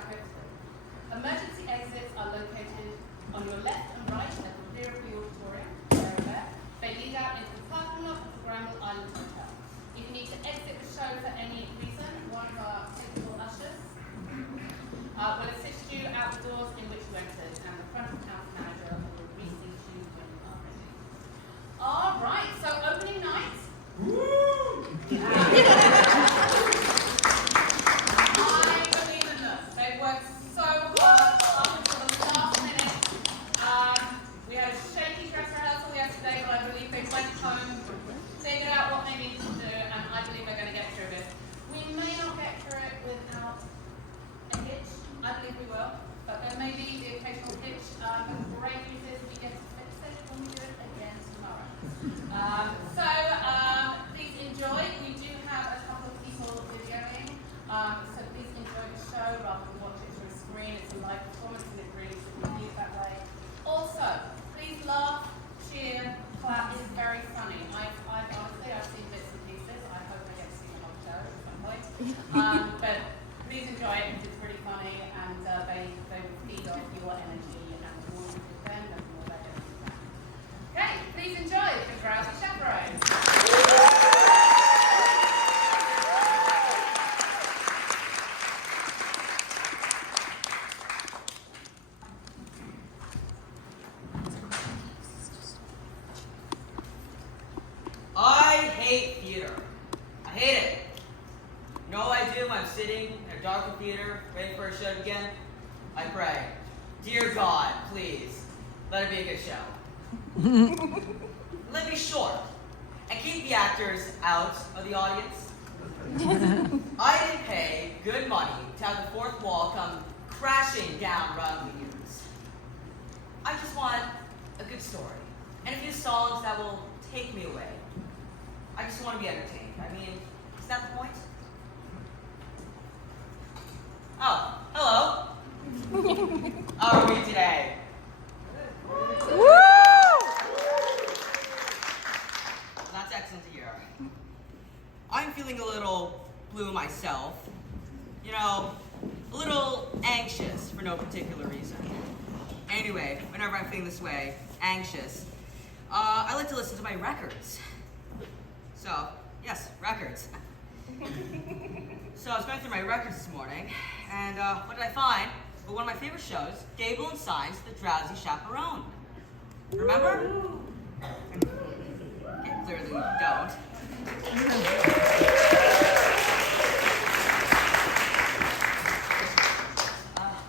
about to go through. Emergency exits are located on your left and right at the rear of the auditorium. There. They lead out into the parking lot of the Granville Island Hotel. If you need to exit the show for any reason, one of our technical ushers will assist you out the doors in which you entered, and the front of house manager will reseat you when you are ready. All right, so opening night. I believe in them. They've worked so hard up until the last minute. We had a shaky dress rehearsal yesterday, but I believe they went home, figured out what they needed to do, and I believe they're going to get through this. We may not get through it without a hitch. I believe we will, but there may be the occasional hitch. The great news is we get to fix it when we do it again tomorrow. Please enjoy. We do have a couple of people videoing, so please enjoy the show rather than watch it through a screen. It's a live performance and it really should be viewed that way. Also, please laugh, cheer, clap. It's very funny. I've honestly, I've seen bits and pieces. I hope I get to see the whole show at some point. But please enjoy it because it's pretty funny, and they feed off your energy and the more you give them, the more they're going to give back. Okay, please enjoy the Drowsy Chaperone. I hate theater. I hate it. You know what I do when I'm sitting in a darkened theater, waiting for a show to begin? I pray, dear God, please, let it be a good show. Let it be short, and keep the actors out of the audience. I didn't pay good money to have the fourth wall come crashing down around the ears. I just want a good story, and a few songs that will take me away. I just want to be entertained. I mean, is that the point? Oh, hello. How are we today? Woo! That's excellent to hear. I'm feeling a little blue myself. You know, a little anxious for no particular reason. Anyway, whenever I'm feeling this way, anxious, I like to listen to my records. So, yes, records. So I was going through my records this morning, and what did I find? But one of my favorite shows, Gable and Sign's The Drowsy Chaperone. Remember? Okay, clearly you don't.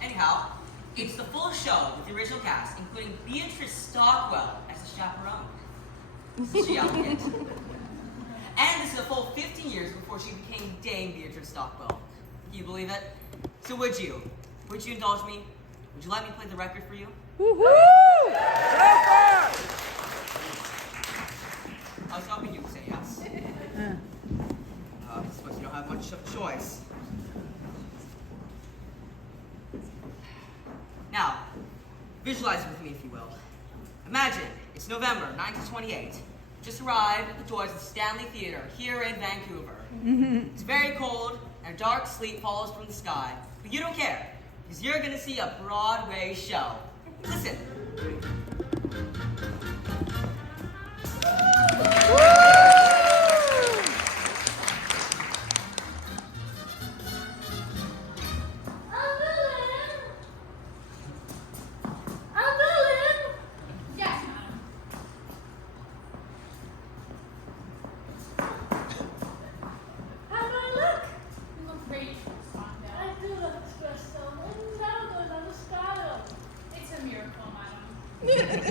Anyhow, it's the full show with the original cast, including Beatrice Stockwell as the chaperone. Isn't she elegant? And this is a full 15 years before she became Dame Beatrice Stockwell. Can you believe it? So would you indulge me? Would you let me play the record for you? Woohoo! I was hoping you would say yes. I suppose you don't have much of a choice. Now, visualize it with me if you will. Imagine it's November 1928. Just arrived at the doors of the Stanley Theatre here in Vancouver. It's very cold, and a dark sleep falls from the sky. But you don't care, because you're going to see a Broadway show. Listen. It's a miracle, madam.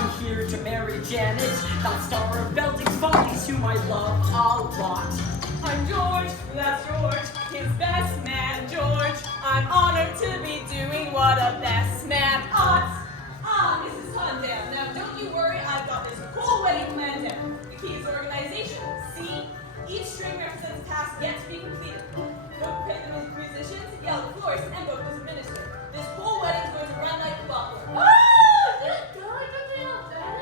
I'm here to marry Janet, that star of Belding's Follies, whom I love a lot. I'm George, that's George, his best man, George. I'm honored to be doing what a best man ought. Mrs. Tondale, now don't you worry, I've got this cool wedding planned out. The key is organization. See? Each string represents a task yet to be completed. Don't pay the musicians, yell the chorus, and vote as minister. This whole wedding's going to run like a buckler. Oh, good God, don't feel better.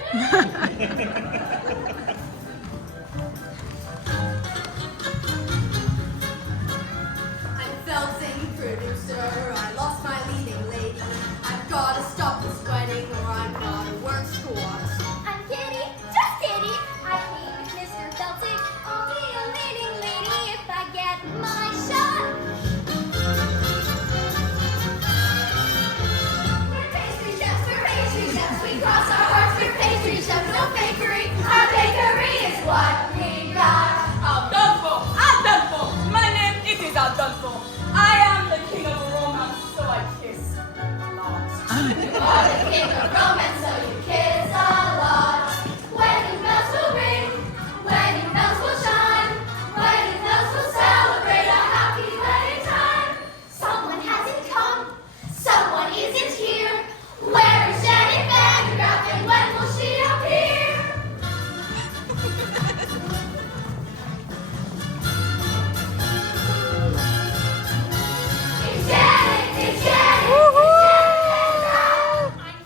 I'm felting producer, I lost my leading lady. I've gotta stop this wedding or I'm gonna work squat. I'm kidding, just kidding. I hate Mr. Feltic. I'll be a leading lady if I get my shot. We're pastry chefs, we cross our hearts. We're pastry chefs, no fakery. Our bakery is what we got. I'm done for. My name, it is Adolfo. I am the king of romance, so I kiss a lot. You are the king of romance, so you kiss a lot. Wedding bells will ring, wedding bells will shine, wedding bells will celebrate a happy wedding time. Someone hasn't come, someone isn't here. Where is Janet Vandergraff and when will she appear? It's Janet, it's Janet, I'm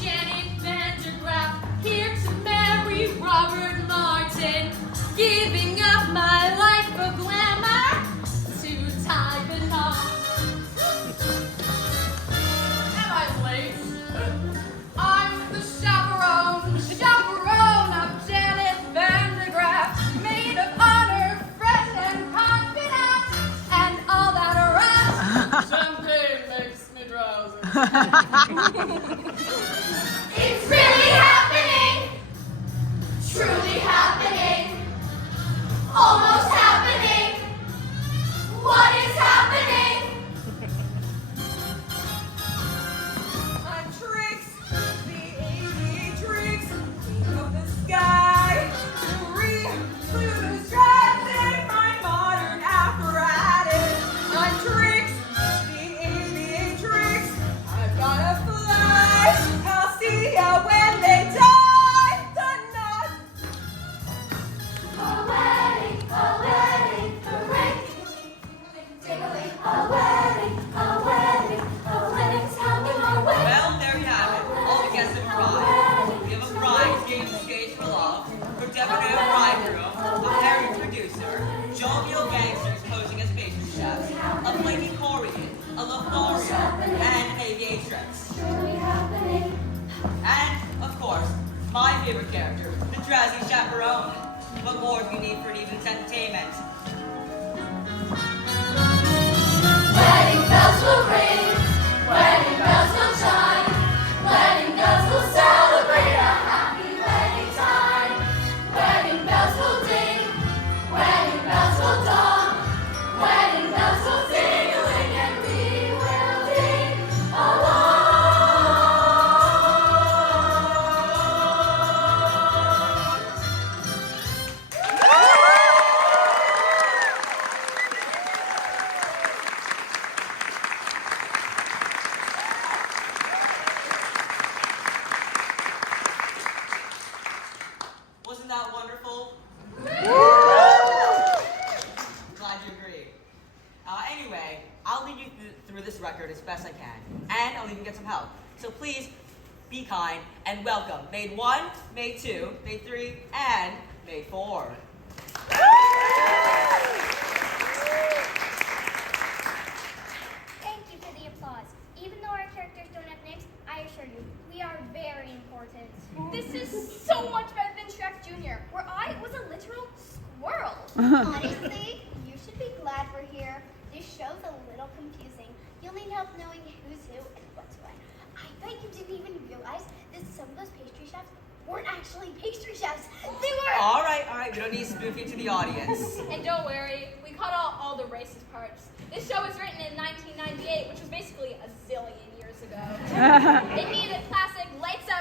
Janet Vandergraff, here to marry Robert Martin, giving up my life for glamour to tie the knot. Am I late? I'm the chaperone of Janet Vandergraff, maid of honor, friend and confidant, and all that around. Champagne makes me drowsy. It's really happening, truly happening, almost happening. What is happening? I'm Trix, the aviatrix, king of the sky. To re-glue the strands in my modern apparatus. I'm Trix, the aviatrix. I've gotta fly. I'll see ya when they die. The knot. A wedding, hooray! Ding-a-ling, a wedding's coming our way. Well, there you have it. All the guests have arrived. We have a bride skating the stage for love, a debonair bridegroom, a married producer, jovial gangsters posing as pastry chefs, a flaky Corian, a Lothario, and an aviatrix. Truly happening. And, of course, my favorite character, the DROWSY chaperone. What more do you need for an evening's entertainment? Wedding bells will ring, wedding bells will chime, wedding bells will celebrate a happy wedding time. Wedding bells will ding, wedding bells will dong, wedding bells will ding-a-ling, and we will ding along. Wasn't that wonderful? Glad you agree. Anyway, I'll lead you through this record as best I can, and I'll even get some help. So please, be kind and welcome Maid 1, Maid 2, Maid 3, and Maid 4. Thank you for the applause. Even though our characters don't have names, I assure you, we are very important. This is so much better than Shrek Jr., where I was a literal squirrel. Honestly, you should be glad we're here. This show's a little confusing. You'll need help knowing who's who and what's what. I bet you didn't even realize that some of those pastry chefs weren't actually pastry chefs. They were... All right, we don't need spoofing to the audience. And don't worry, we cut out all the racist parts. This show was written in 1998, which was basically a zillion years ago. It needed classic lights out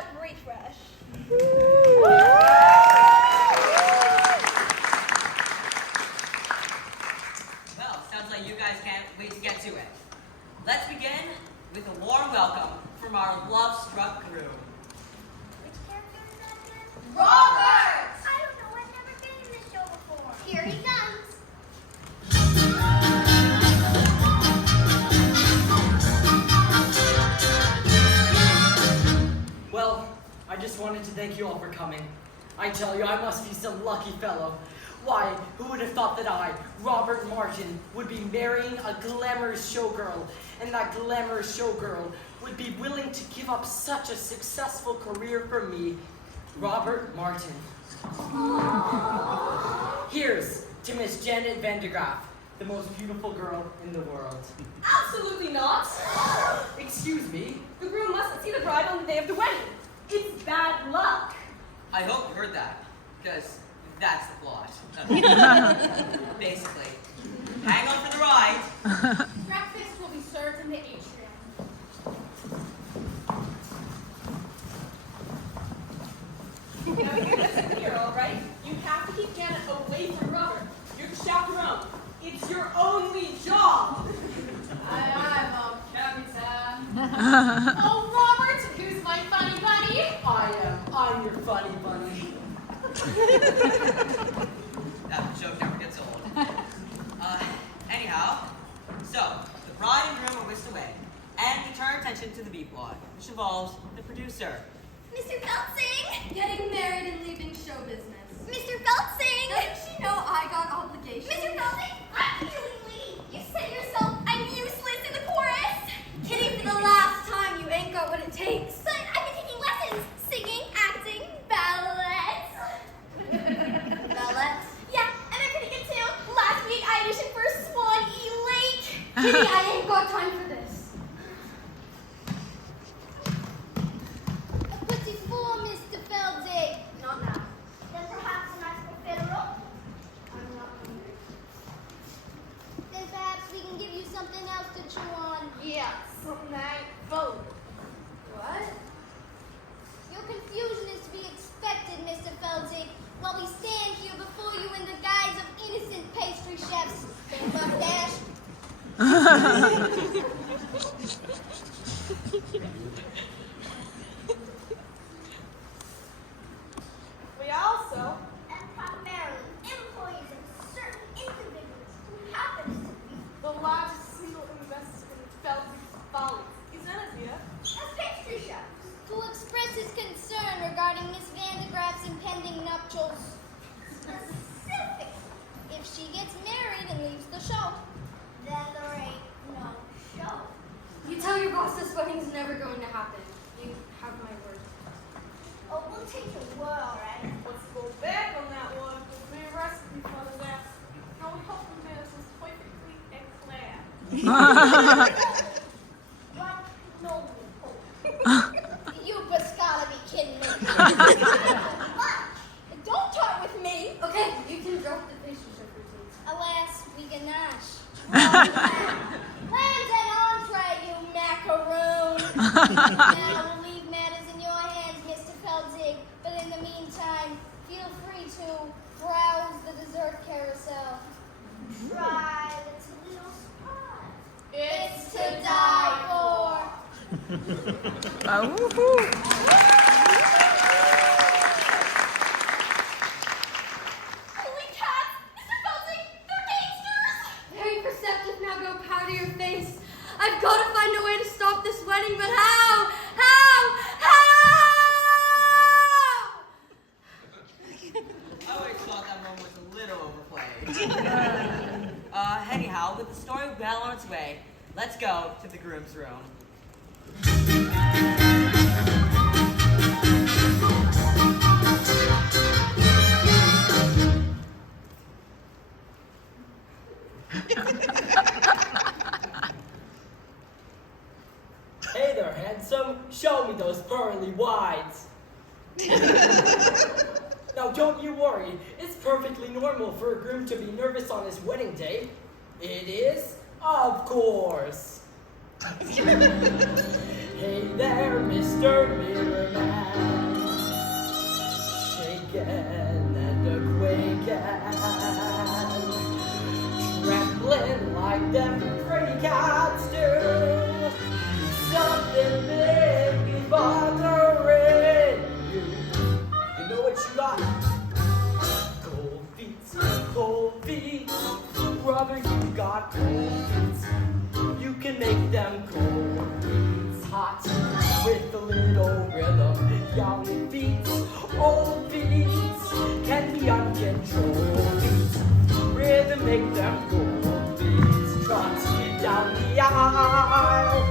just wanted to thank you all for coming. I tell you, I must be some lucky fellow. Why, who would have thought that I, Robert Martin, would be marrying a glamorous showgirl, and that glamorous showgirl would be willing to give up such a successful career for me, Robert Martin. Here's to Miss Janet Van de Graaf, the most beautiful girl in the world. Absolutely not. Excuse me? The groom mustn't see the bride on the day of the wedding. It's bad luck. I hope you heard that, because that's the plot. Basically, hang on for the ride. Breakfast will be served in the atrium. Now you listen here, all right? You have to keep Janet away from Robert. You're the chaperone. It's your only job. I'm a captain. Oh, Robert, who's my funny buddy? I'm your funny bunny. That joke never gets old. Anyhow, so the bride and groom are whisked away, and we turn our attention to the B plot, which involves the producer. Mr. Feltzing! Getting married and leaving show business. Mr. Feltzing! Doesn't she know I got obligations? Mr. Feltzing, I'm feeling lead. You said yourself I'm useless in the chorus. Kitty, for the last time, you ain't got what it takes. But I've been taking lessons. Singing, acting, ballet. Ballet? Yeah, and they're pretty good too. Last week I auditioned for Swan E. Lake. Kitty, I ain't got time for this. A pretty fool, Mr. Feltzing. Not now. Then perhaps a nice federal. I'm not hungry. Then perhaps we can give you something else to chew on. Yeah, something I ain't full. What? Your confusion is to be expected, Mr. Feltzing, while we stand here before you in the guise of innocent pastry chefs. Their mustache. We also And primarily employees of certain individuals who happen to be the largest single investor in Feltzing's follies. Is that a idea? as pastry chefs. To express his concern regarding Miss Van de Graaf's impending nuptials. Specifically, if she gets married and leaves the show, then there ain't no show. You tell your boss this wedding's never going to happen. You have my word. Oh, we'll take your word, all right? Let's go back on that one. We'll be arrested for the last. Now we hope the man is perfectly eclair. What? No, you just gotta be kidding me. But don't talk with me. Okay, you can drop the pastry chef routines. Alas, we ganache. Plans and entree, you macaroon. Now we'll leave matters in your hands, Mr. Feltzing. But in the meantime, feel free to browse the dessert carousel. Try the Toledo spot. It's to die for. Holy cats! Mr. Feltzing, they're gangsters! Very perceptive, now go powder your face. I've got to find a way to stop this wedding, but how? How? I always thought that one was a little overplayed. Anyhow, with the story well on its way, let's go to the groom's room. Hey there, handsome. Show me those pearly whites. Now, don't you worry. It's perfectly normal for a groom to be nervous on his wedding day. It is, of course. Hey there, Mr. Mirrorman. Shaken and a-quaking, trembling like them pretty cats do. Something big be bothering you. You know what you got? Cold feet. Brother, you got cold feet. You can make them cold feet hot with a little rhythm. Young feet. old beats can be uncontrolled beats. Rhythm make them gold beats, trot you down the aisle.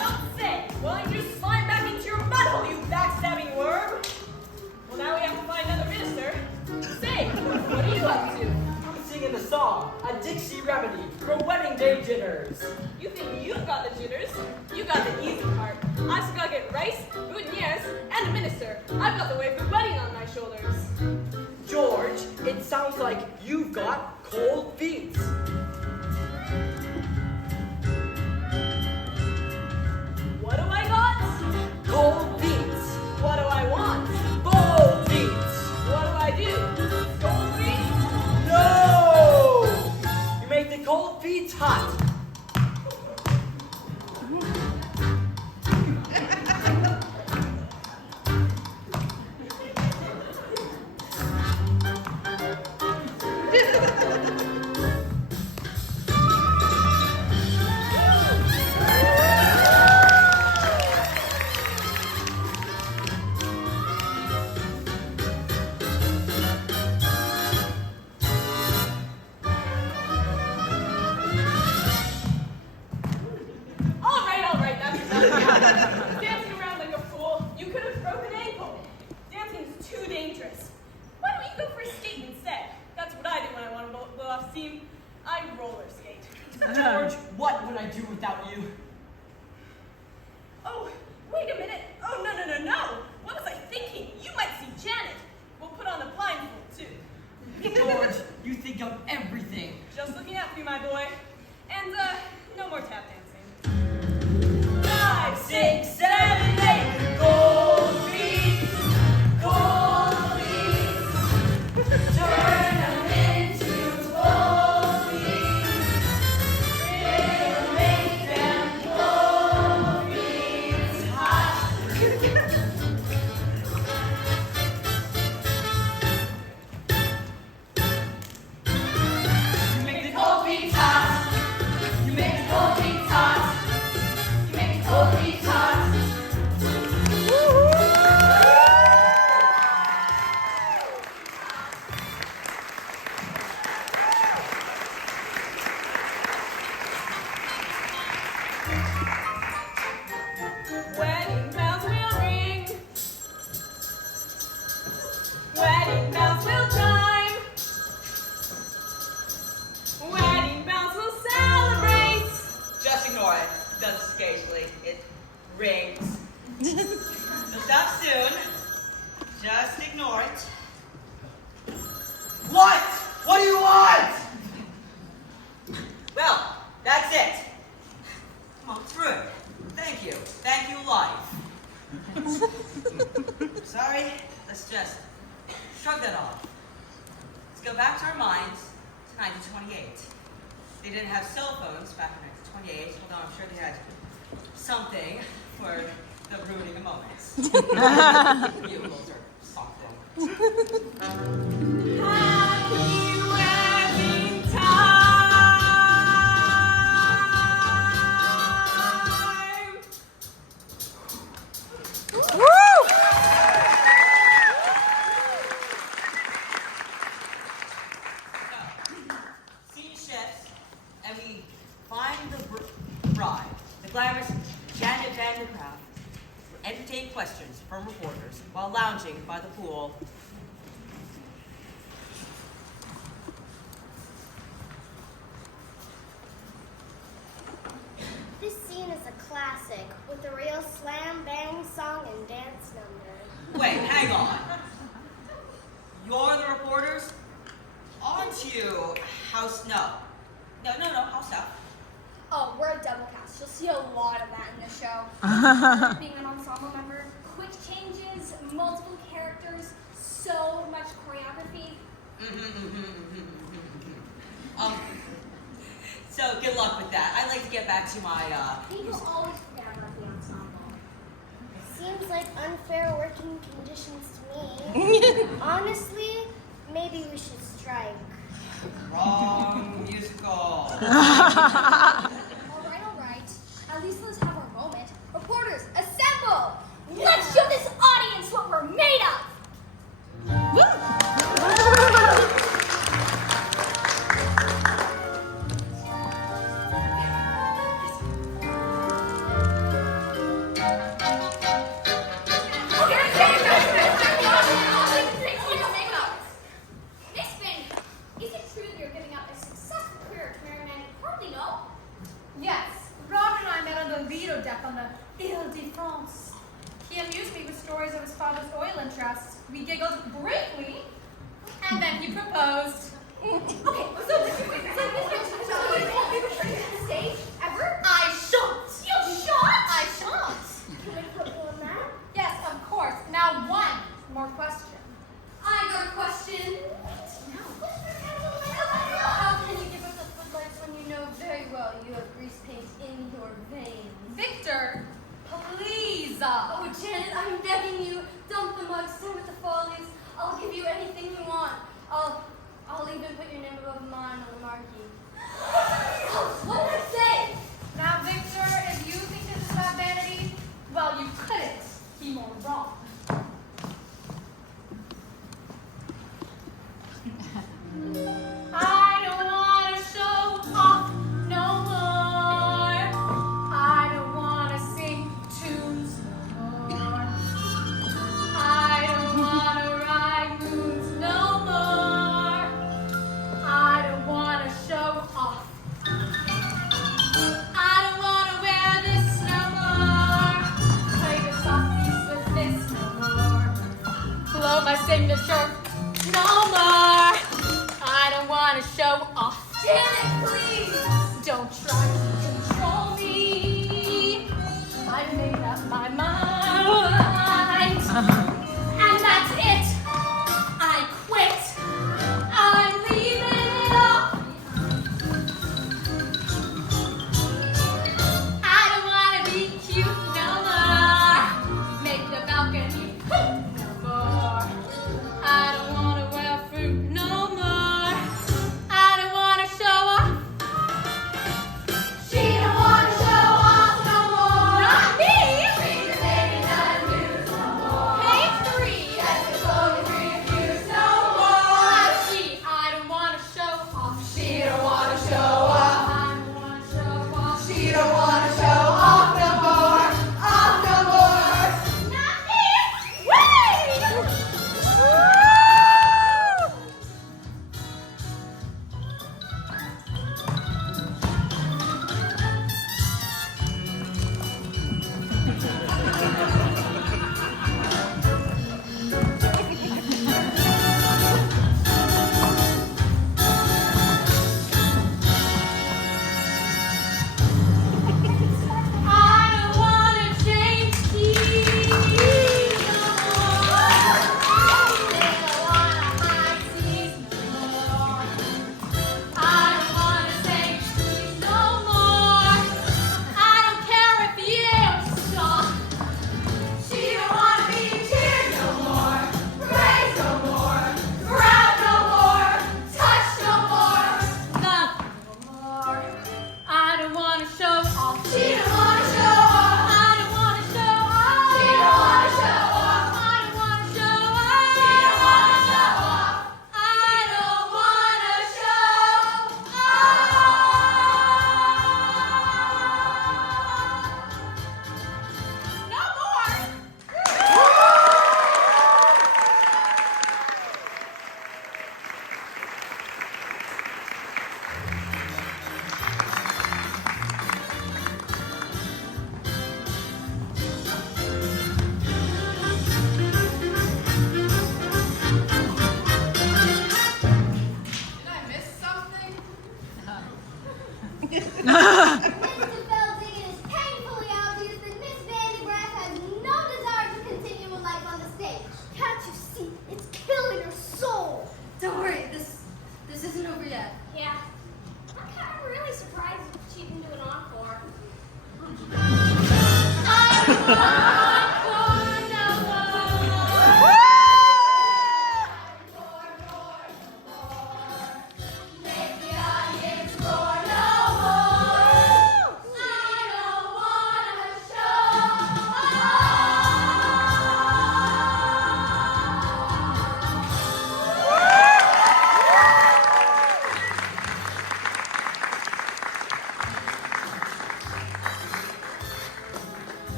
Don't say, why don't you slide back into your mud hole, you backstabbing worm? Well, now we have to find another minister. Say, what are you up to? I'm singing a song, a Dixie remedy for wedding day jitters. You think you've got the jitters? You got the easy part. I just gotta get rice, boutonnieres, and a minister. I've got the weight of the wedding on my shoulders. George, it sounds like you've got cold feet. What do I got? Cold feet. What do I want? Bold feet. What do I do? Gold feet? No! You make the cold feet hot. All right, that's enough. Dancing around like a fool, you could have broken an ankle. Dancing's too dangerous. Why don't you go for a skate instead? That's what I do when I want to blow off steam. I roller skate. George, what would I do without you? Oh, wait a minute. Oh, no. What was I thinking? You might see Janet. We'll put on a blindfold, too. George, you think of everything. Just looking out for you, my boy. And, no more tap dancing. 5, 6, 7, 8. Cold feet, cold feet. Turn them into cold feet. It'll make them cold feet hot. You make the cold feet hot. You make the cold feet hot. You make the cold feet hot. Wedding bells will ring. Wedding bells will chime. Wedding bells will celebrate. Just ignore it. It does occasionally. It rings. It'll stop soon. Just ignore it. What? What do you want? Well, that's it. Come on, it's rude. Thank you. Thank you, life. Sorry. Let's just shrug that off. Let's go back to our minds to 1928. They didn't have cell phones back in 1928, although I'm sure they had something for the ruining of moments. Vehicles or something. Happy wedding time. Scene shifts, and we find the bride, the glamorous Janet Van de Graaf, entertain questions from reporters while lounging by the pool. This scene is a classic with a real slam bang song and dance number. Wait, hang on. You're the reporters? Aren't you House House Up? Oh, we're a double cast. You'll see a lot of that in the show. Being an ensemble member, quick changes, multiple characters, so much choreography. So good luck with that. I'd like to get back to my, People always forget about the ensemble. Seems like unfair working conditions to me. Honestly, maybe we should strike. wrong musical. All right. At least let's have our moment. Reporters, assemble! Let's show this audience stories of his father's oil interests. We giggled briefly, and then he proposed. Okay, so this is the stage ever? I shan't. You shot? I shan't. Can we put you on that? Yes, of course. Now one more question. I got a question. How can you give us the footlights when you know very well you have grease paint in your veins? Victor, please. Oh, Janet, I'm begging you. Dump the mug, stay with the follies. I'll give you anything you want. I'll even put your name above mine on the marquee. What did I say? Now, Victor, if you think this is about vanity, well, you couldn't be more wrong. I don't want to show off no more. I don't want to sing tunes no more. I don't want to ride moons no more. I don't want to show off. I don't want to wear this no more. Play the soft piece with this no more. Blow my signature no more. I don't want to show off. Janet, please! Don't try to control me. I made up my mind. And that's it. I quit. I'm leaving it all. I don't want to be cute no more. Make the balcony poop no more. I don't want to wear fruit no more. I don't want to show off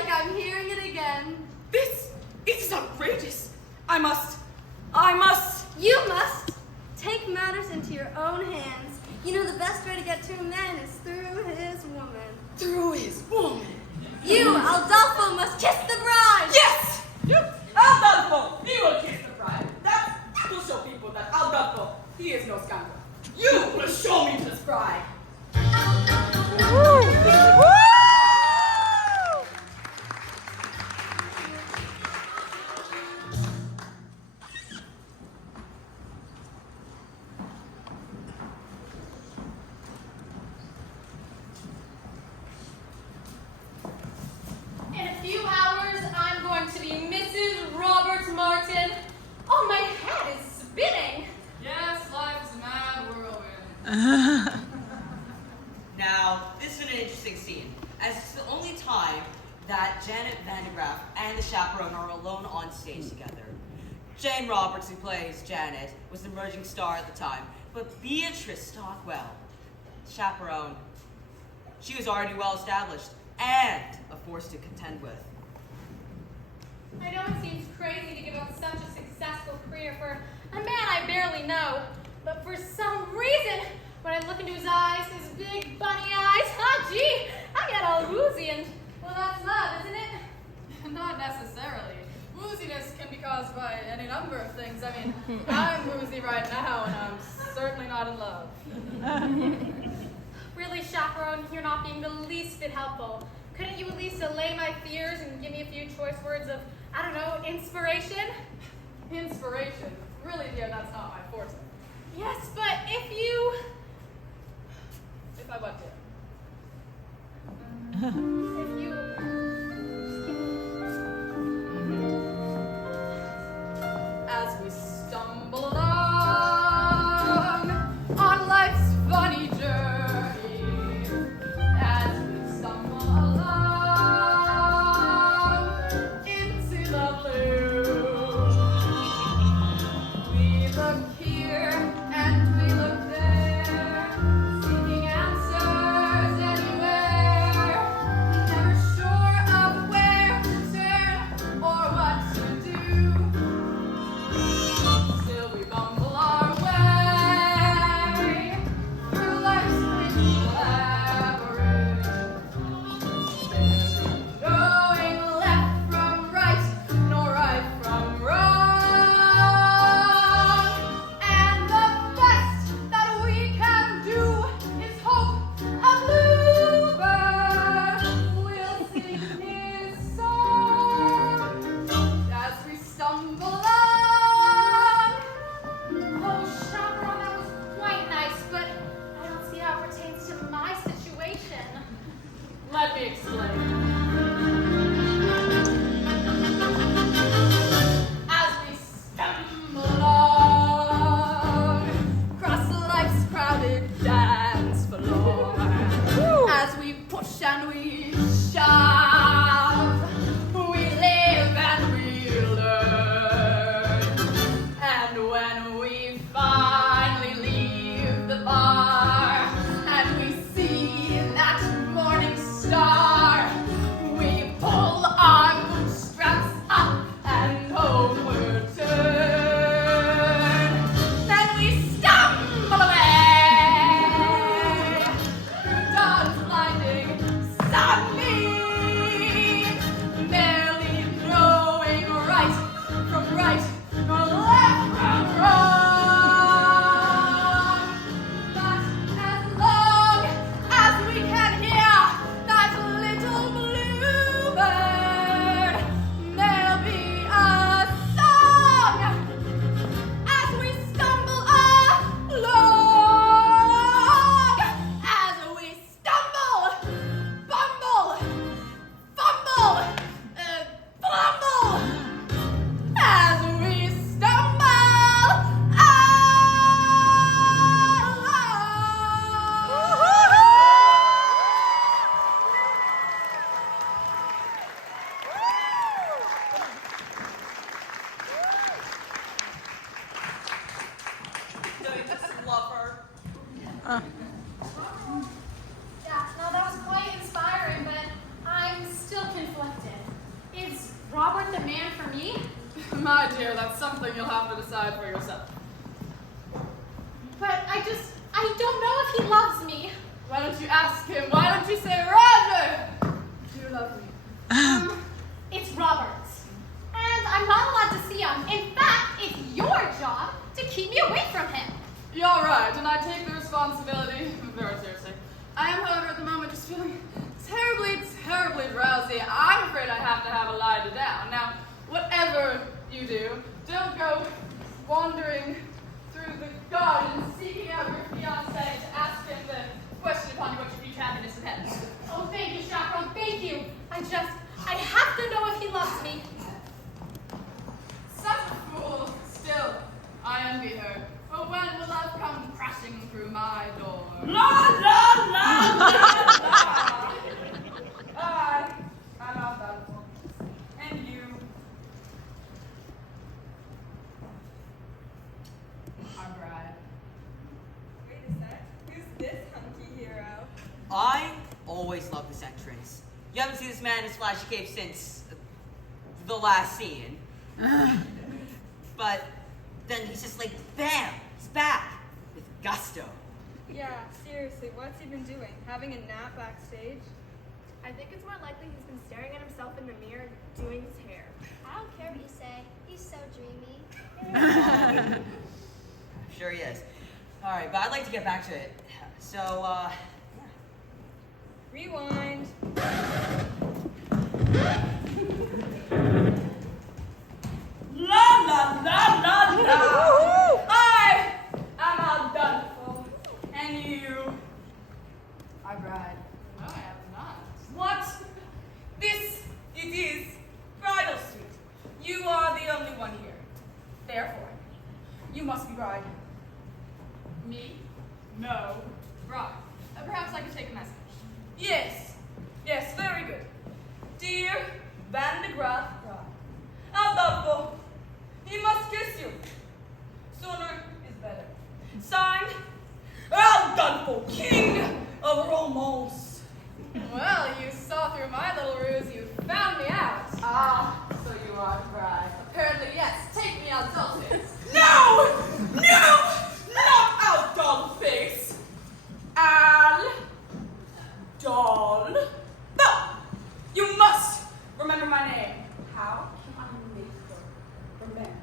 like I'm hearing it again. This is outrageous. I must. You must take matters into your own hands. You know the best way to get to a man is through his woman. Through his woman. You, Aldolfo, must kiss the bride. Yes! Aldolfo, he will kiss the bride. That will show people that Aldolfo, he is no scoundrel. You will show me this bride. In a few hours, I'm going to be Mrs. Robert Martin. Oh, my head is spinning. Yes, life's a mad whirlwind. Now, this has been an interesting scene, as it's the only time that Janet Van de Graaff and the chaperone are alone on stage together. Jane Roberts, who plays Janet, was the emerging star at the time, but Beatrice Stockwell, chaperone, she was already well established and a force to contend with. I know it seems crazy to give up such a successful career for a man I barely know, but for some reason, when I look into his eyes, his big bunny eyes, gee, I get all woozy and, well, that's love, isn't it? Not necessarily. Wooziness can be caused by any number of things. I mean, I'm woozy right now, and I'm certainly not in love. Really, chaperone, you're not being the least bit helpful. Couldn't you at least allay my fears and give me a few choice words of, I don't know, inspiration? Inspiration. Really, dear, that's not my forte. Yes, but if you... If I what, dear? If you... As we stumble along on life's funny journey, as we stumble along into the blue, we look here and we look there, seeking answers anywhere, never sure of where to turn or what to do. Still we bumble our way through life's pretty labyrinth, barely knowing left from right, nor right from wrong. And the best that we can do is hope a bluebird will sing his song as we stumble along. Oh, chaperone, that was quite nice, but I don't see how it pertains to my situation. Let me explain. As we stumble along, across life's crowded dance floor, as we push and we shove, we live and we learn. And when we finally leave the bar and we see that morning star, we pull our bootstraps up and homeward turn. Then we stumble away through dawn's blinding sunbeams. that's something you'll have to decide for yourself. But I don't know if he loves me. Why don't you ask him? Why don't you say, Roger, do you love me? It's Robert's. And I'm not allowed to see him. In fact, it's your job to keep me away from him. You're right, and I take the responsibility very seriously. I am, however, at the moment just feeling terribly, terribly drowsy. I'm afraid I have to have a lie down. Now, whatever you do, don't go wandering through the garden seeking out your fiancé to ask him the question upon what your future happiness depends. Oh, thank you, Chaperone. Thank you. I have to know if he loves me. Such a fool. Still, I envy her. For when will love come crashing through my door? La la la la la! I'm not doubtful. And you? Our bride. Wait a sec. Who's this hunky hero? I always love this entrance. You haven't seen this man in his flashy cape since the last scene. But then he's just like, bam, he's back with gusto. Yeah, seriously, what's he been doing? Having a nap backstage? I think it's more likely he's been staring at himself in the mirror doing his hair. I don't care what you say. He's so dreamy. I'm sure he is. All right, but I'd like to get back to it. So, Rewind. La la la la la! I am all done for. And you? Our bride. No, I am not. What? This, it is bridal suite. You are the only one here. Therefore, you must be bride. Me? No. Bride. Perhaps I could take a message. Yes. Yes, very good. Dear Van de Graaf bride, Adolfo, he must kiss you. Sooner is better. Signed, Adolfo, King of Romance. Well, you saw through my little ruse. You found me out. Ah, so you are bride. Apparently, yes. Take me out, Dolphins. No! No! Not out, Dollface. Al. Doll. No! You must remember my name. How can I make her remember?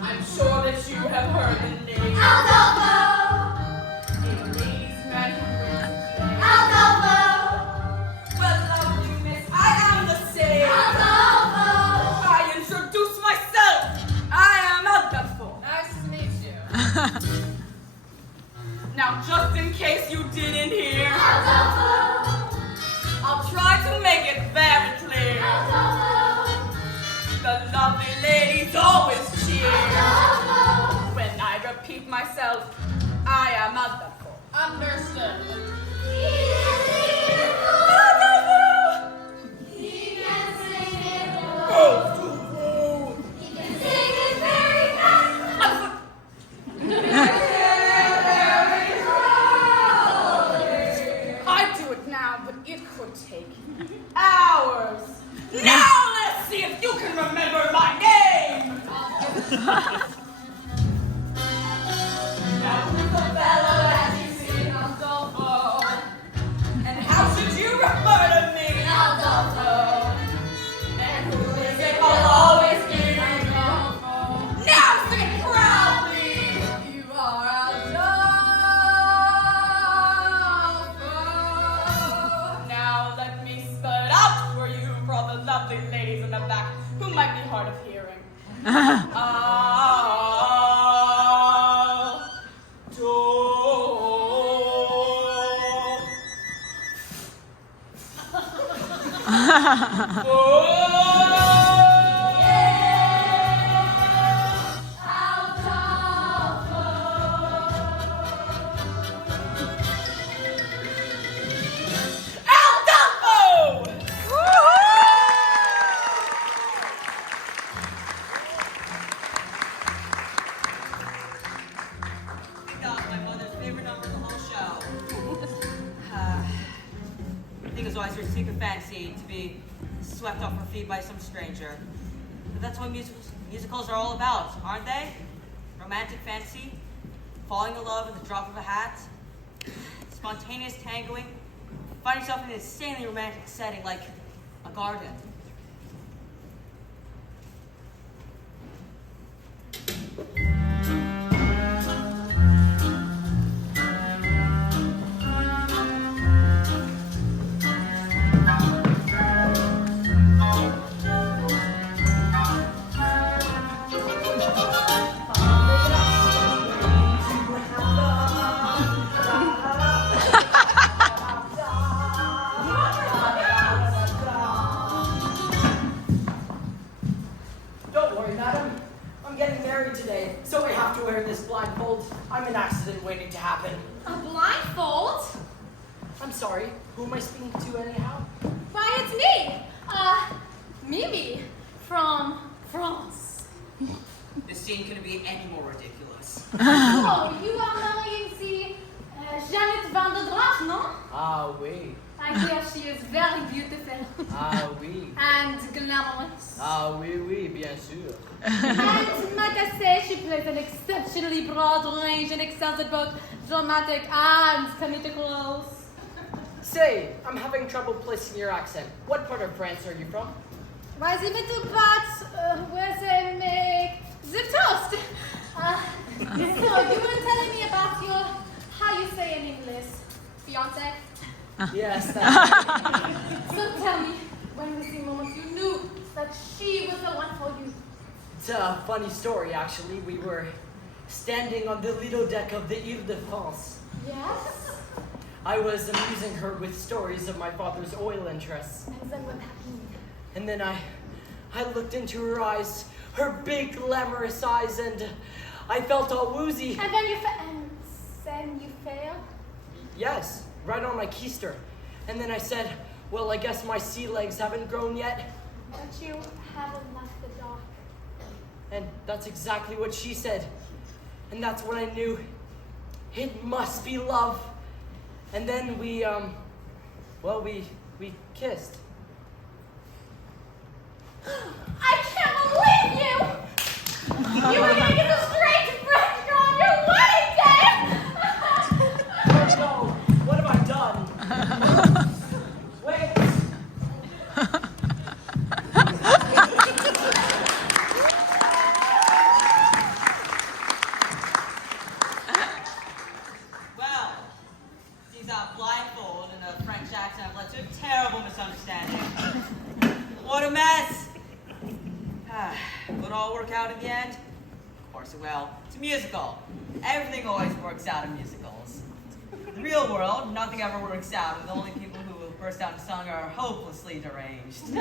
I'm sure that you have heard the name. Adolfo! A lady's man who brings today. Adolfo! Well, lovely miss, I am the same. Adolfo! I introduce myself. I am Adolfo. Nice to meet you. Now, just in case you didn't hear, Adolfo! I'll try to make it very clear. Adolfo! The lovely ladies always cheer. Adolfo! When I repeat myself, I am Adolfo. Understood. He can sing it low. Oh, He can sing it very fast. I do it now, but it could take hours. Now let's see if you can remember my name. Now who's the fellow that you see, Adolfo? And how should you refer to me, Adolfo? And who is it will always be Adolfo? Now sing it proudly. You are Adolfo. Now let me spell it out for you, for all the lovely ladies in the back who might be hard of hearing. My mother's favorite number in the whole show. I think it's why realize her secret fancy to be swept off her feet by some stranger. But that's what musicals are all about, aren't they? Romantic fancy, falling in love at the drop of a hat, spontaneous tangoing, find yourself in an insanely romantic setting like a garden. Don't worry, madam. I'm getting married today, so I have to wear this blindfold. I'm an accident waiting to happen. A blindfold? I'm sorry. Who am I speaking to anyhow? Why, it's me. Mimi from France. This scene couldn't be any more ridiculous. Oh, you are marrying the Jeannette Van der Graaf, no? Ah, oui. I hear she is very beautiful Ah, oui. and glamorous. Ah, oui, oui, bien sûr. And like I say, she plays an exceptionally broad range and excels at both dramatic and comedic roles. Say, I'm having trouble placing your accent. What part of France are you from? Why, the little part where they make the toast. So you were telling me about your, how you say in English, fiance? Yes, that's So tell me, when was the moment you knew that she was the one for you? It's a funny story, actually. We were standing on the little deck of the Ile-de-France. Yes? I was amusing her with stories of my father's oil interests. And then what happened? And then I looked into her eyes, her big glamorous eyes, and I felt all woozy. And then you failed? Yes, right on my keister. And then I said, well, I guess my sea legs haven't grown yet. But you haven't left the dock. And that's exactly what she said. And that's when I knew it must be love. And then we kissed. I can't believe you! You were gonna get a straight French girl on your wedding day! Oh no, what have I done? Wait. Well, she's out blindfold and a French accent have led to a terrible misunderstanding. What a mess! Will it all work out in the end? Of course it will. It's a musical. Everything always works out in musicals. In the real world, nothing ever works out, and the only people who will burst out in song are hopelessly deranged.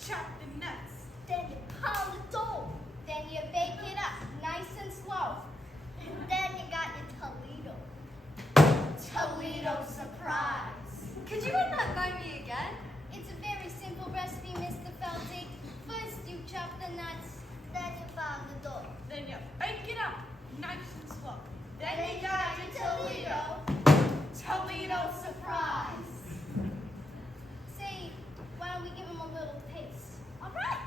chop the nuts. Then you pound the dough. Then you bake it up nice and slow. And then you got your Toledo. Toledo surprise. Could you run that by me again? It's a very simple recipe, Mr. Feldig. First you chop the nuts, then you pound the dough. Then you bake it up nice and slow. Then you got your Toledo. Toledo surprise. Say, why don't we give him a little taste? All right.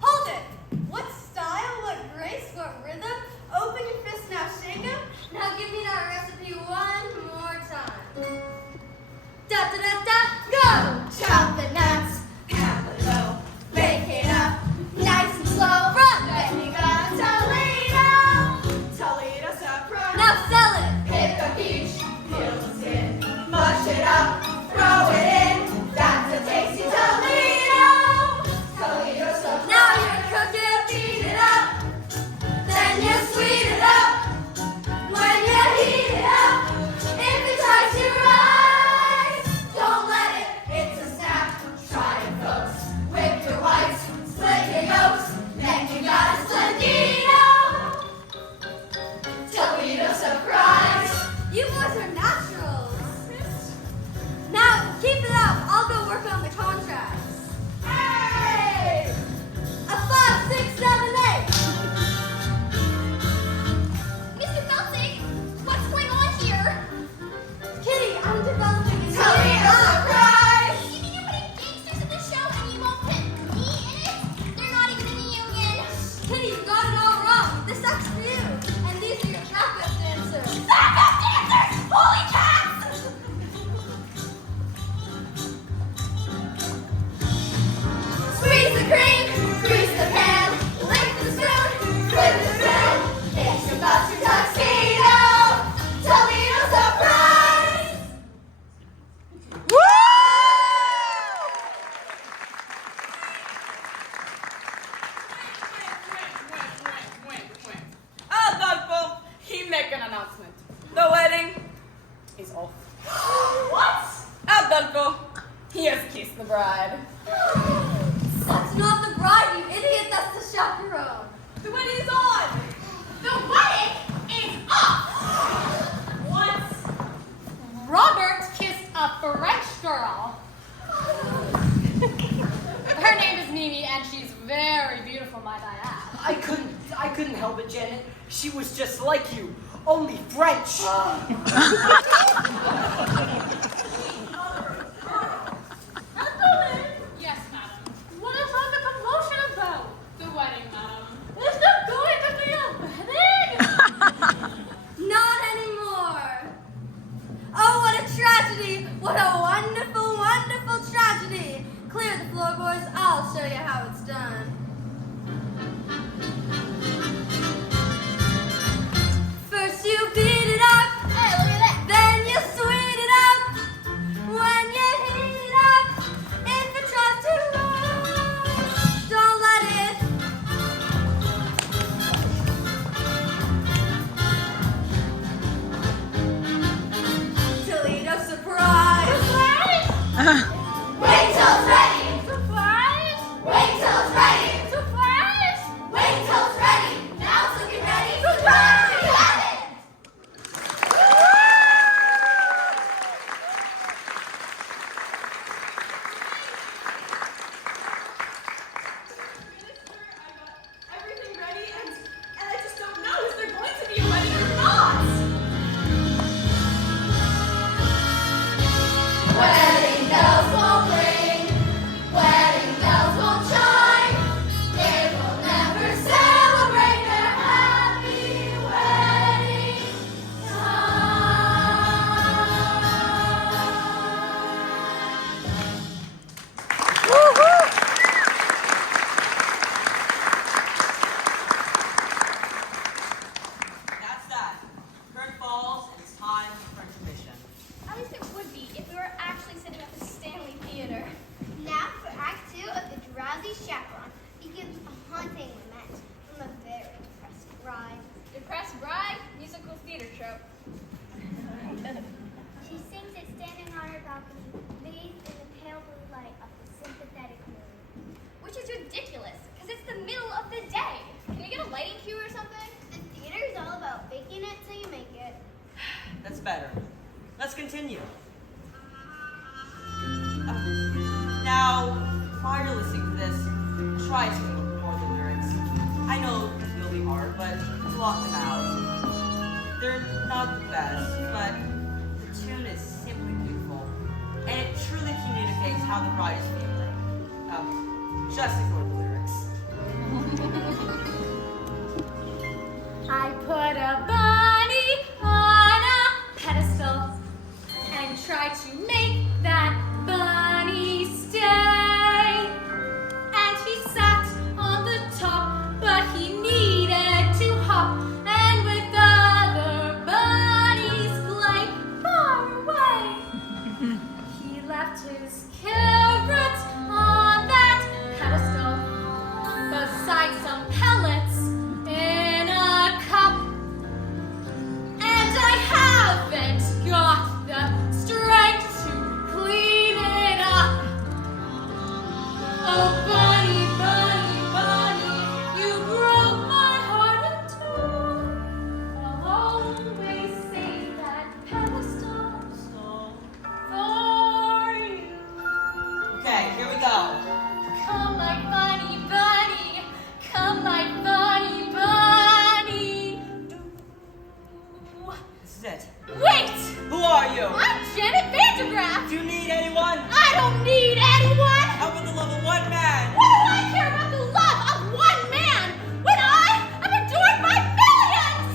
Hold it. What style, what grace, what rhythm? Open your fist now, Shango. Now give me that recipe one more time. Da da da da, go! Chop the nuts, pound the dough, bake it up nice and slow. Run! Then you got a Toledo. Toledo surprise. Now sell it. Pick a peach, peel the skin, mush it up, throw it in. That's a tasty Toledo. Toledo surprise. Now you're cooking. Beat it up, then you sweet it up. When you heat it up, if it tries to rise, don't let it. It's a snap. Try it, folks. Whip your whites, split your yolks, then you got a Toledo. Toledo surprise. You boys are naturals. Now keep it up. I'll go work on the contracts. Hey! A 5, 6, 7, 8. Mr. Feldig, what's going on here? Kitty, I'm developing a Toledo surprise! You mean you're putting gangsters in the show and you won't put me in it? They're not even in the union. Kitty, you got it all wrong. This sucks for you. And these are your backup dancers. Backup dancers! Holy cats! Squeeze the cream, grease the pan, lick the spoon, flip the spoon. It's your Buster Tuxedo, Toledo surprise! Adolfo, he make an announcement. The wedding is off. What? Adolfo, he has kissed the bride. That's not the bride, you idiot. That's the chaperone. The wedding is on. The wedding is off! What? Robert kissed a French girl. Her name is Mimi, and she's very beautiful, might I add. I couldn't help it, Janet. She was just like you, only French. Yes, madam. What is all the commotion about? The wedding, madam. Is there going to be a wedding? Not anymore. Oh, what a tragedy. What a wonderful, wonderful tragedy. Clear the floorboards. I'll show you how it's done. First you beat it up. Hey, look at that. Then you sweet it up. When you heat it up, if it tries to rise, don't let it. Toledo surprise. Wait till it's ready. Surprise! Wait till it's ready. better. Let's continue. Now, while you're listening to this, try to ignore the lyrics. I know it will be hard, but block them out. They're not the best, but the tune is simply beautiful, and it truly communicates how the bride is feeling. Just ignore the lyrics. I put a bunny on a pedestal and tried to make that bunny stay. And he sat on the top, but he needed to hop and with other bunnies play far away. He left his carrot on that pedestal beside some pellets in a cup. And I haven't got the strength to clean it up. Oh, bunny, bunny, bunny, you broke my heart in two. I'll always save that pedestal for you. Okay, here we go. Come, my bunny, bunny, come, my bunny, bunny. This is it. Wait! Who are you? I'm Janet Vandergraaf. Do you need anyone? I don't need anyone. How about the love of one man? What do I care about the love of one man when I am adored by millions?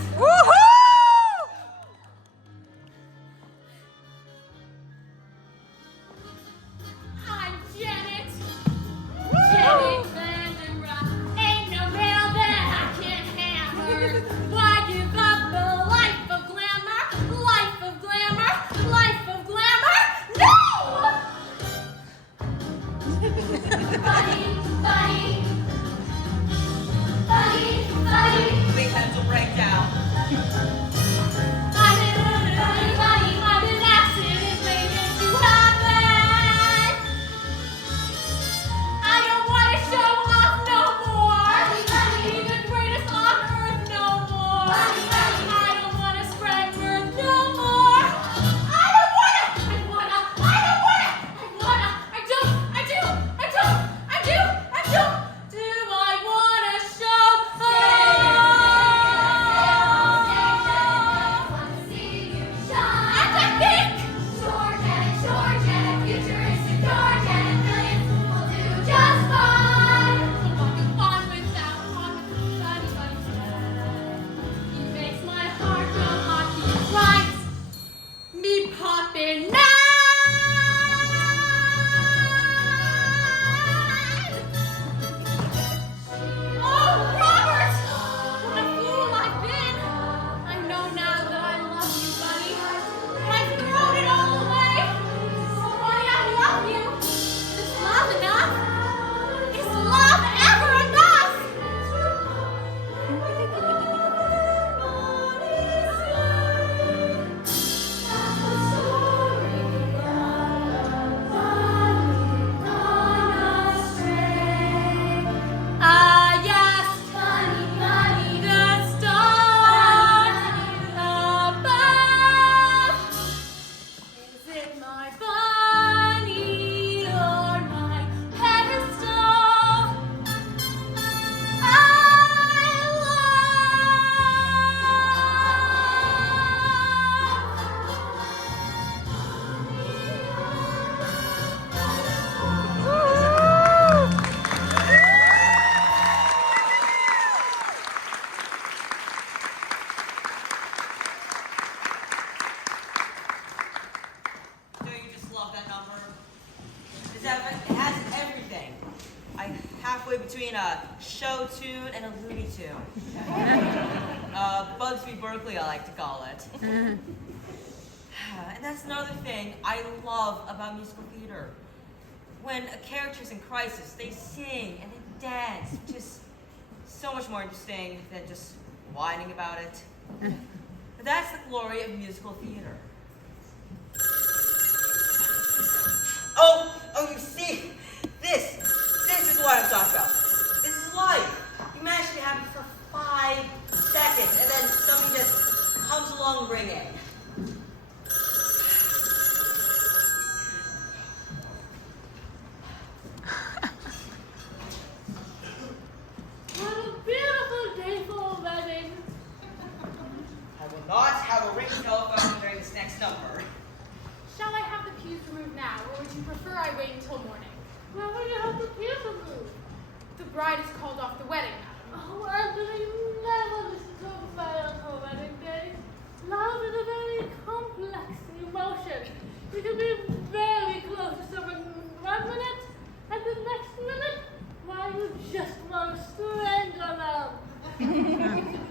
I'm Janet. Janet Vandergraaf. Ain't no nail that I can't hammer. Why give up the life of glamour? Life of glamour? Life of glamour? No! Bunny, bunny, bunny, bunny. Wait, mental breakdown. I'm an accident waiting to happen. I don't want to show off no more. Be the greatest on earth no more. I don't want to spread word no more. I don't want to. Do I want to show off? Wanna see you shine. And I think George and futuristic George and millions will do just fine. on without bunny. He makes my heart go hot. He rhymes me poppin' mad. Oh, Robert! What a fool I've been. I know now that I love you, buddy. But I've thrown it all away. So, buddy, I love you. Is love enough? Is love ever enough? Ah, yes, the stars above. Is it my bunny or my pedestal? I Don't you just love that number? It has everything. I'm halfway between a show tune and a Looney Tune. Bugsby Berkeley, I like to call it. And that's another thing I love about musical theater. When a character's in crisis, they sing and they dance, which is so much more interesting than just whining about it. But that's the glory of musical theater. Oh, you see, this is what I'm talking about. This is life. You manage to be happy for 5 seconds, and then something just comes along ringing. bride is called off the wedding. Oh, Anthony, never listen to a man on her wedding day. Love is a very complex emotion. You can be very close to someone 1 minute, and the next minute, why, you just want to strangle them.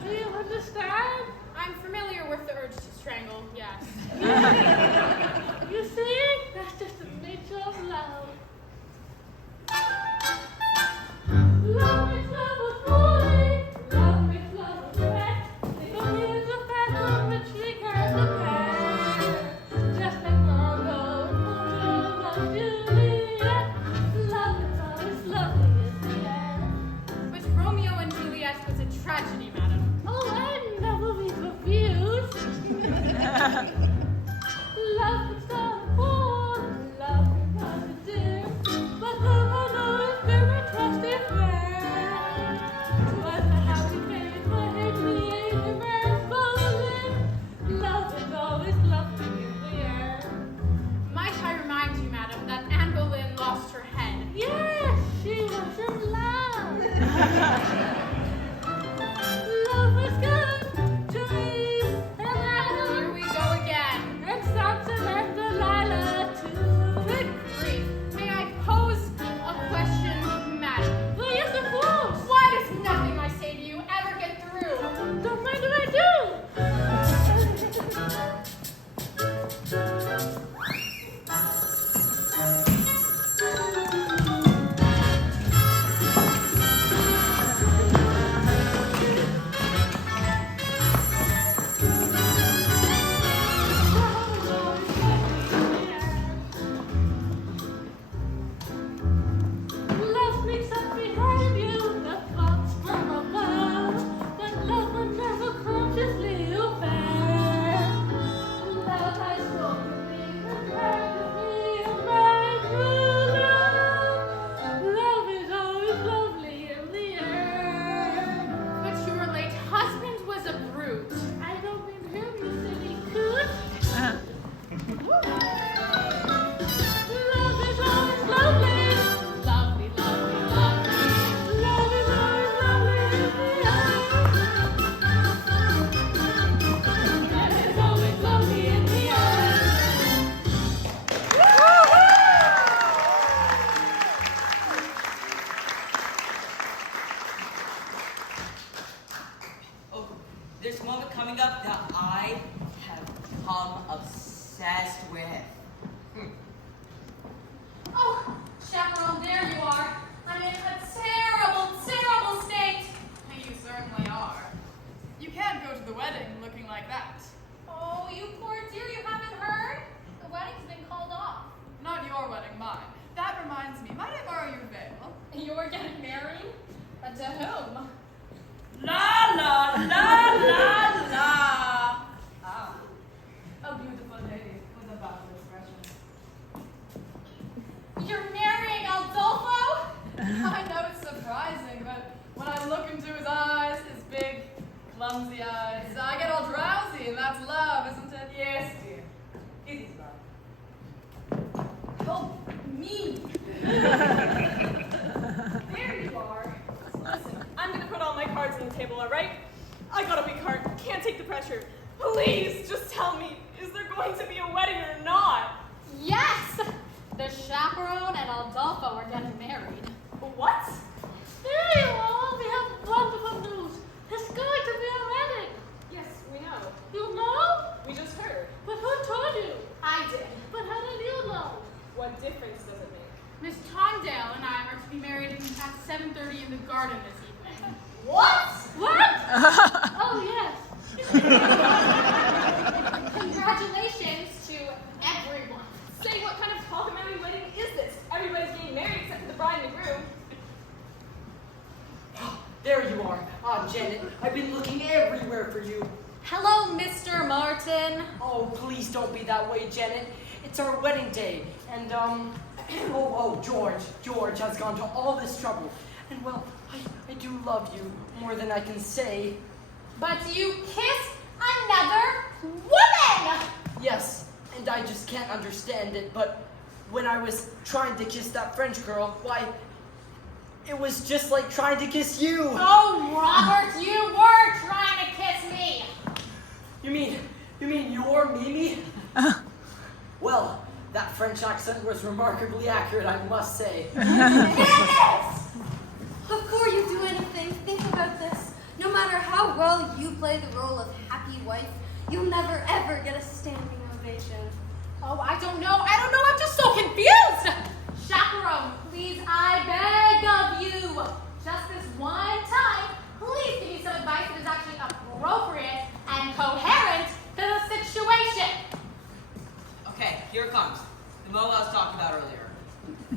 Do you understand? I'm familiar with the urge to strangle, yes. You see, that's just the nature of love. Love makes love a fooling, love makes love a threat. For me is a fact on which we can't depend. Just like Margot and Romeo and Juliet, love is always lovely in the end. But Romeo and Juliet was a tragedy, madam. Oh, I never be confused. Love is not poor, love is positive, but love I know has been a trusted friend. Was a happy face for him created man's golden. Love is always lovely in the end. Might I remind you, madam, that Anne Boleyn lost her head. Yes, she was in love. Love is good to me, and Here we go again. and Samson and Delilah too. Good grief. May I pose a question, madam? Well, yes, of course. Why does nothing I say to you ever get through? Don't mind if I do. Love sneaks up behind you, the thoughts from above, but love will never consciously obey. Love has spoken me, prepared me, and my true love. Love is always lovely in the end. But your late husband was a brute. I don't mean him, you silly coot. Love is always lovely. Lovely, lovely, lovely. Love is always lovely in the end. Love is always lovely in the end. Oh, there's a moment coming up that I have become obsessed with. Oh, chaperone, there you are. I'm in a terrible, terrible state. You certainly are. You can't go to the wedding looking like that. Oh, you poor dear, you haven't heard? The wedding's been called off. Not your wedding, mine. That reminds me, might I borrow your veil? You're getting married? But to whom? La la la la la. Ah, a beautiful lady with a bottle expression. You're marrying Aldolfo? I know it's surprising, but when I look into his eyes, his big, clumsy eyes, I get all drowsy, and that's love, isn't it? Yes, dear. It is love. Help me. There you are. Listen, I'm gonna put all my cards on the table, all right? I got a weak heart. Can't take the pressure. Please, just tell me, is there going to be a wedding or not? Yes! The chaperone and Aldolfo are getting married. What? There you are. We have wonderful news. There's going to be a wedding. Yes, we know. You know? We just heard. But who told you? I did. But how did you know? What difference does it make? Miss Tondale and I are to be married at 7:30 in the garden this evening. What? What? Oh, yes. Congratulations to everyone. Say, what kind of complimentary wedding is this? Everybody's getting married except for the bride and the groom. There you are. Ah, Janet, I've been looking everywhere for you. Hello, Mr. Martin. Oh, please don't be that way, Janet. It's our wedding day, and, George has gone to all this trouble. And, well, I do love you more than I can say. But you kissed another woman! Yes, and I just can't understand it, but when I was trying to kiss that French girl, why, It was just like trying to kiss you. Oh, Robert, you were trying to kiss me. You mean you're Mimi? Well, that French accent was remarkably accurate, I must say. Dennis! Before you do anything, think about this. No matter how well you play the role of happy wife, you'll never ever get a standing ovation. Oh, I don't know. I'm just so confused. Chaperone, please, I beg of you, just this one time, please give me some advice that is actually appropriate and coherent to the situation. Okay, here it comes. The moment I was talking about earlier.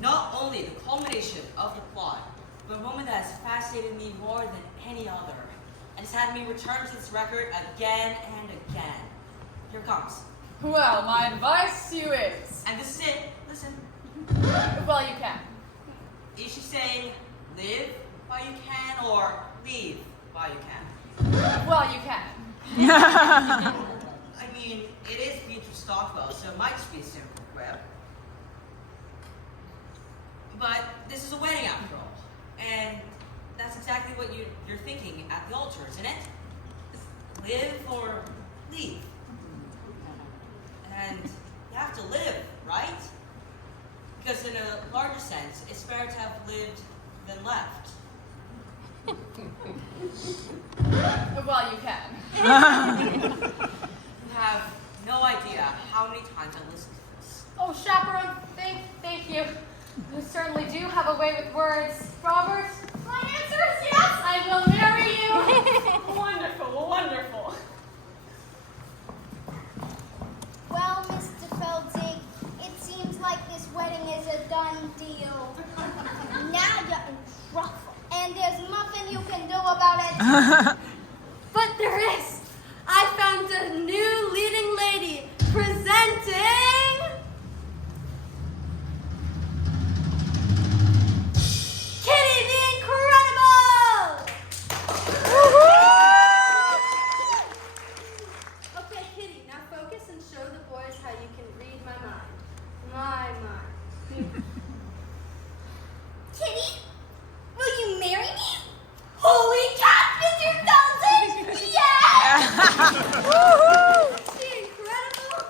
Not only the culmination of the plot, but a moment that has fascinated me more than any other, and has had me return to this record again and again. Here it comes. Well, my advice to you is, And this is it. Listen. well, you can. Is she saying live while you can or leave while you can? Well, you can. I mean, it is Beatrice Stockwell, so it might just be a simple grab. But this is a wedding after all. And that's exactly what you're thinking at the altar, isn't it? Live or leave? And you have to live, right? Because in a larger sense, it's better to have lived than left. Well, you can. You have no idea how many times I listened to this. Oh, Chaperone, thank you. You certainly do have a way with words. Robert, my answer is yes, I will marry you. Wonderful, wonderful. Well, Mr. Feldzig, it seems like this wedding is a done deal. Now you're in trouble, and there's nothing you can do about it. But there is. I found a new leading lady presenting Kitty the Incredible! Okay, Kitty, now focus and show the boys how you can read my mind. My mind. Kitty, will you marry me? Holy cat, Mr. Feldzig! Yeah! Is she incredible?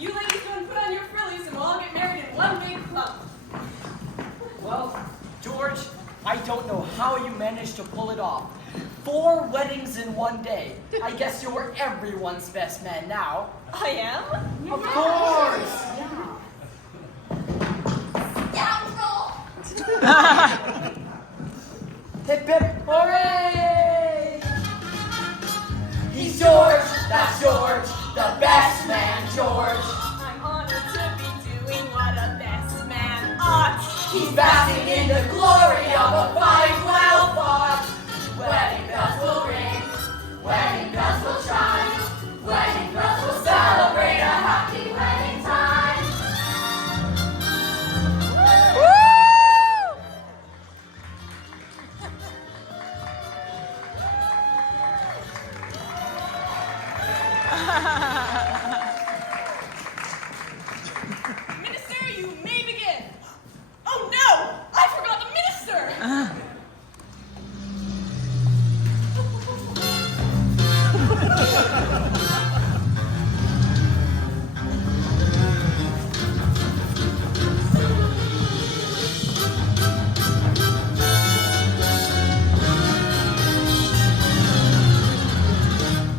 You ladies go and put on your frillies and we'll all get married in one big clump. Well, George, I don't know how you managed to pull it off. 4 weddings in one day. I guess you're everyone's best man now. I am? Of course! Scoundrel! Hip hip hooray! He's George, that's George, the best man, George. I'm honored to be doing what a best man ought. He's basking in the glory of a fine, well thought. Wedding bells will ring, wedding bells will chime, wedding bells will celebrate a happy wedding time. Minister, you may begin. Oh no! I forgot the minister!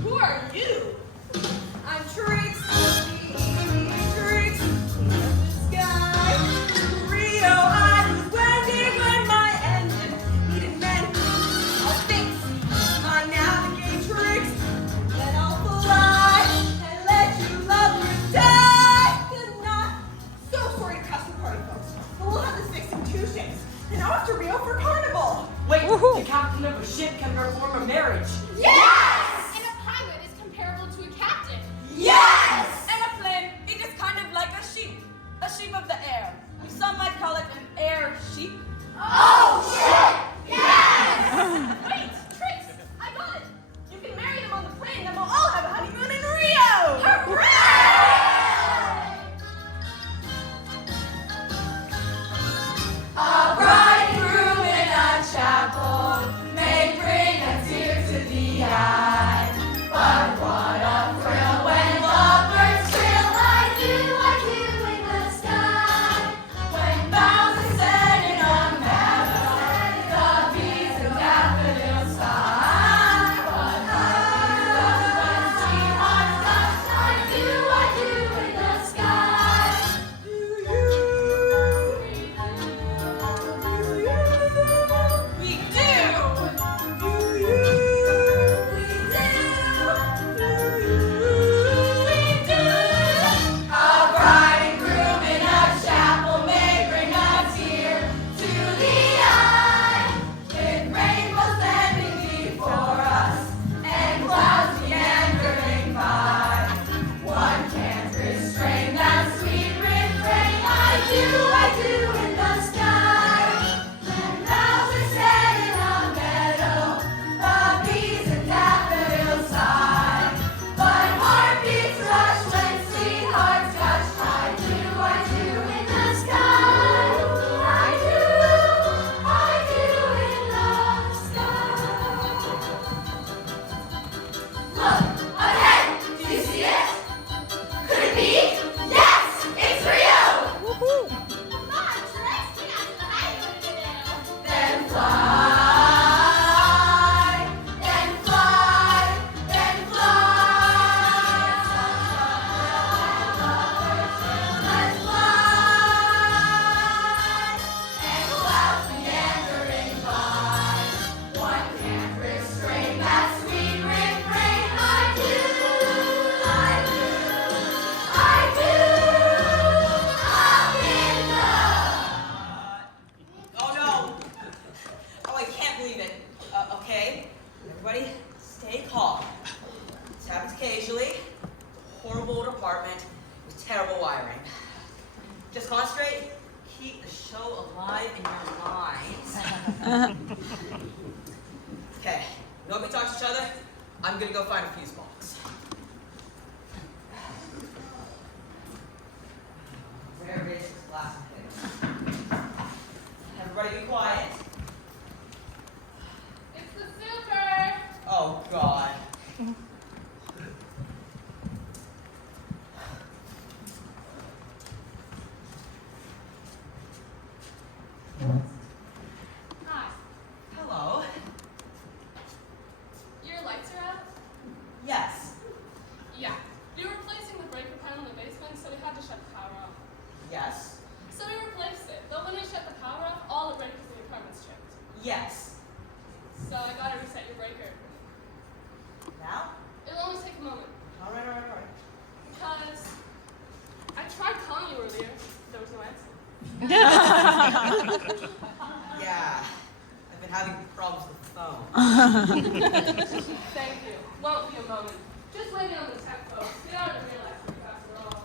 Who are you? I'm Trix, Trix, in the sky. Rio, I was wondering when my engine needed mending. I'll fix my navigatrix, then I'll fly and let you love your die. Good night. So sorry to custom party folks, but we'll have this fixed in 2 shifts. Then off to Rio for carnival. Wait, the captain of a ship can perform a marriage. Yes! And a pilot is comparable to a captain. Yes! And a plane, it is kind of like a sheep of the air. Some might call it an air sheep. Oh, shit! Yes! Wait, Trix, I got it. You can marry them on the plane, then we'll all have a honeymoon in Rio. Hooray! Okay, you want me to talk to each other? I'm gonna go find a fuse box. Where is this glass thing? Everybody be quiet. It's the super. Oh, God. Hi. Hello. Your lights are out? Yes. Yeah. We were replacing the breaker panel in the basement, so we had to shut the power off. Yes. So we replaced it. But when we shut the power off, all the breakers in the apartment's tripped. Yes. So I gotta reset your breaker. Now? It'll only take a moment. All right. Because I tried calling you earlier. There was no answer. Yeah. I've been having problems with the phone. Thank you. Won't be a moment. Just blame it on the tech folks. They aren't realize it after all.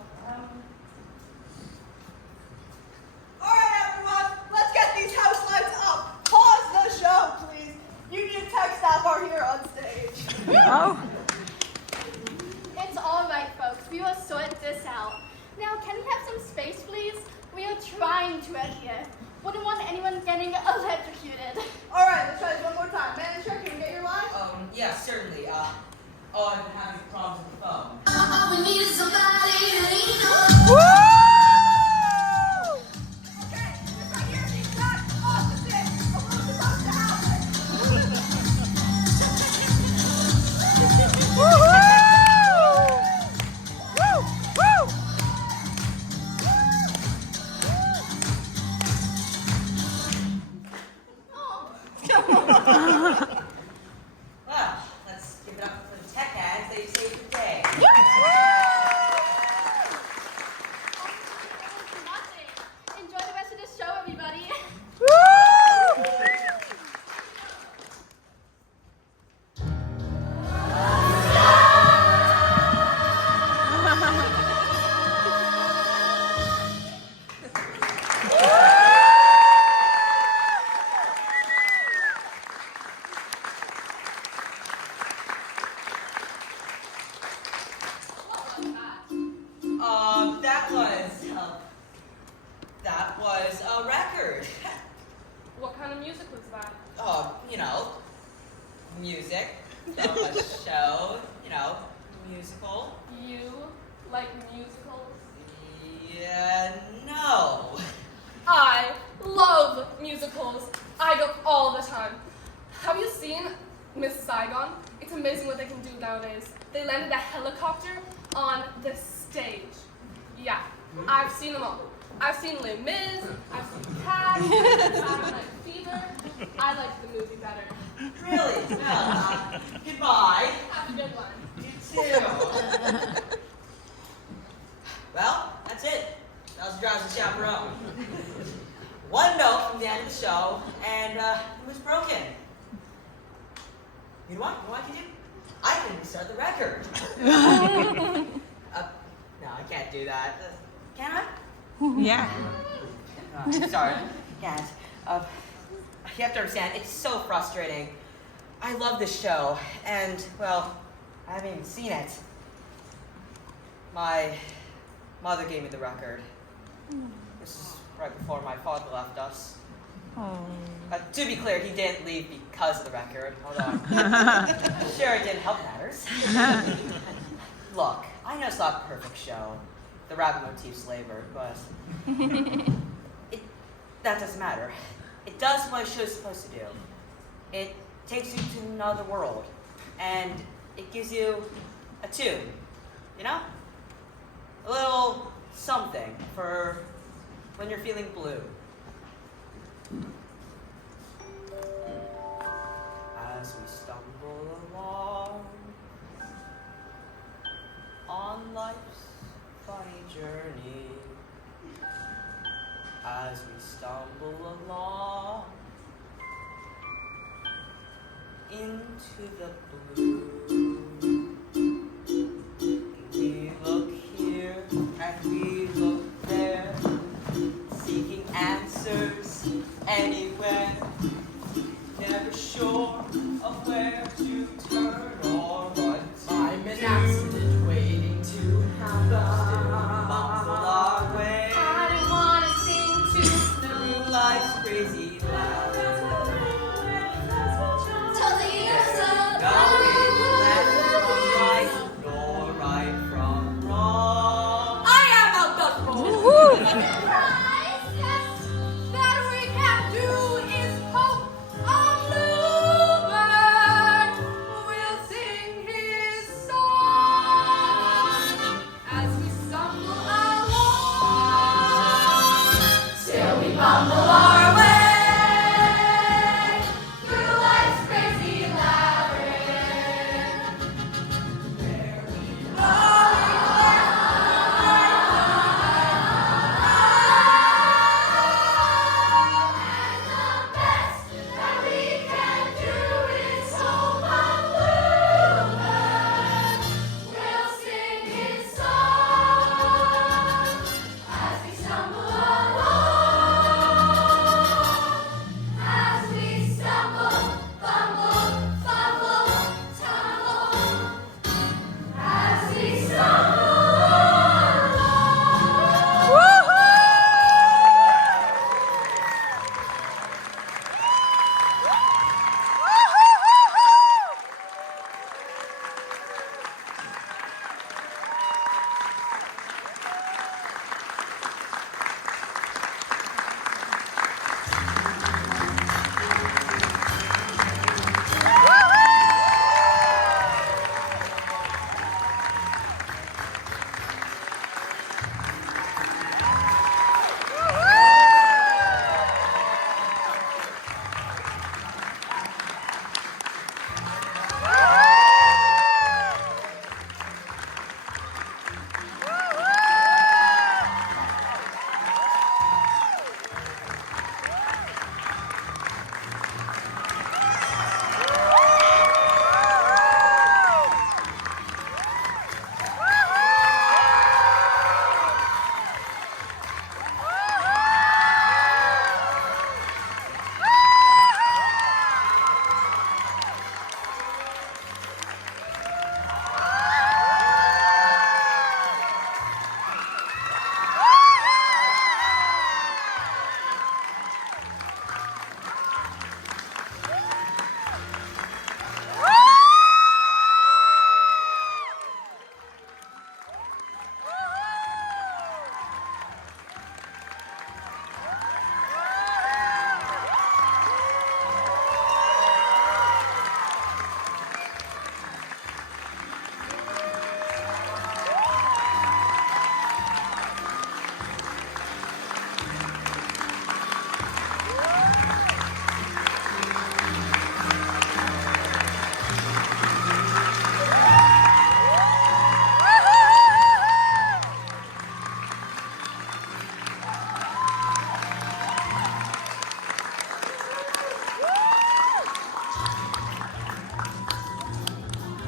All right, everyone, let's get these house lights up. Pause the show, please. Union Tech staff are here on stage. It's all right, folks. We will sort this out. Now, can we have some space, please? We are trying to end here. Wouldn't want anyone getting electrocuted. All right, let's try this one more time. Manager, can we get your line? Yeah, certainly. I've been having problems with the phone. All we need is somebody to lean on. Okay, this right here is not opposite of what's supposed to happen. Well, let's give it up for the tech ads. They saved the day. Enjoy the rest of the show, everybody. What was that? That was a record. What kind of music was that? You know, music, from a show, you know, musical. You like musicals? Yeah, no. I love musicals. I go all the time. Have you seen Miss Saigon? It's amazing what they can do nowadays. They landed a helicopter on the stage. Yeah, I've seen them all. I've seen Les Mis, I've seen Cats, Saturday Night Fever. I like the movie better. Really? Well, goodbye. Have a good one. You too. Well, that's it. That was DROWSY Chaperone. One note from the end of the show, and it was broken. You know what? You know what I can do? I can restart the record. No, I can't do that. Can I? Yeah. Sorry. Can't. You have to understand, it's so frustrating. I love this show, and, well, I haven't even seen it. My mother gave me the record. This is right before my father left us. To be clear, he didn't leave because of the record, although I'm sure it didn't help matters. Look, I know it's not a perfect show. The rabbit motif's labored, but that doesn't matter. It does what a show's supposed to do. It takes you to another world, and it gives you a tune, you know? A little something for when you're feeling blue. As we stumble along on life's funny journey, as we stumble along into the blue, we look here and we look there, seeking answers anywhere. sure of where to turn or what to I'm an do. accident waiting to happen. Bumble our way I don't wanna sing too through life's crazy life. Till the years of Knowing left from right, nor right from wrong. I am a gospel. surprise. Yes. that we can do is hope a bluebird will sing his song as we stumble along. Till we bumble our